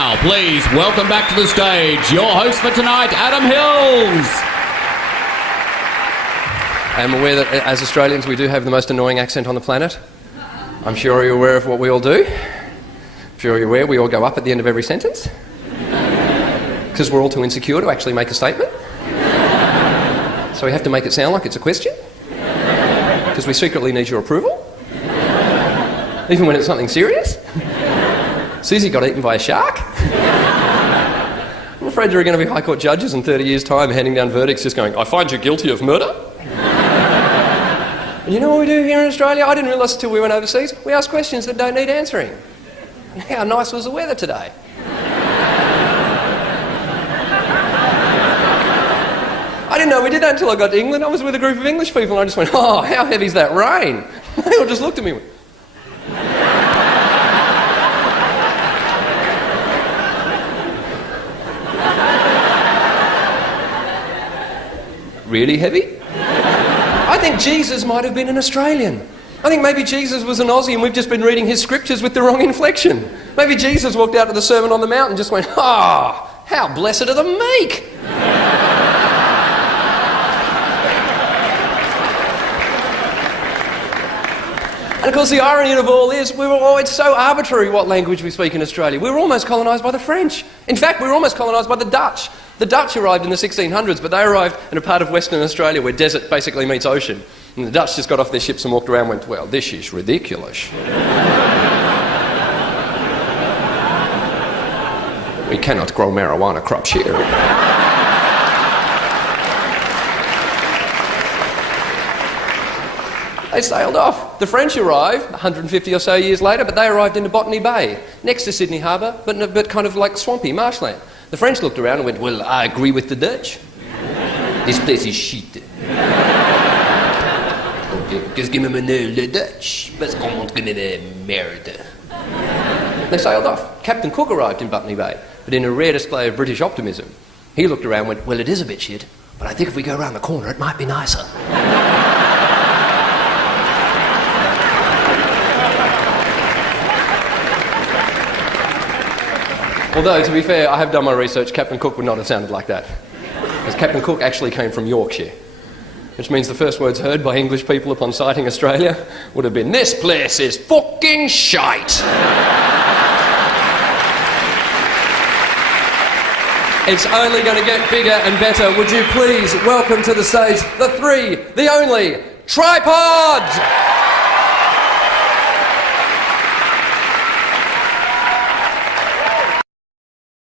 Now, please welcome back to the stage your host for tonight, Adam Hills. I am aware that as Australians we do have the most annoying accent on the planet. I'm sure you're aware of what we all do. I'm sure you're aware we all go up at the end of every sentence. Because we're all too insecure to actually make a statement. So we have to make it sound like it's a question. Because we secretly need your approval. Even when it's something serious. Susie got eaten by a shark. I'm afraid there are going to be High Court judges in 30 years' time handing down verdicts just going, I find you guilty of murder. And you know what we do here in Australia? I didn't realise until we went overseas. We ask questions that don't need answering. How nice was the weather today? I didn't know we did that until I got to England. I was with a group of English people and I just went, oh, how heavy's that rain? They all just looked at me and went, really heavy? I think Jesus might have been an Australian. I think maybe Jesus was an Aussie and we've just been reading his scriptures with the wrong inflection. Maybe Jesus walked out to the Sermon on the Mount and just went, oh, how blessed are the meek. And of course the irony of all is it's so arbitrary what language we speak in Australia. We were almost colonised by the French. In fact, we were almost colonised by the Dutch. The Dutch arrived in the 1600s, but they arrived in a part of Western Australia where desert basically meets ocean. And the Dutch just got off their ships and walked around and went, well, this is ridiculous. We cannot grow marijuana crops here. They sailed off. The French arrived 150 or so years later, but they arrived into Botany Bay, next to Sydney Harbour, but kind of like swampy marshland. The French looked around and went, well, I agree with the Dutch. This place is shit. Qu'est-ce que me menait le Dutch? Parce qu'on montre que de merde. They sailed off. Captain Cook arrived in Botany Bay, but in a rare display of British optimism. He looked around and went, well, it is a bit shit, but I think if we go around the corner, it might be nicer. Although, to be fair, I have done my research, Captain Cook would not have sounded like that. Because Captain Cook actually came from Yorkshire. Which means the first words heard by English people upon sighting Australia would have been, this place is fucking shite. It's only going to get bigger and better. Would you please welcome to the stage the three, the only, Tripod!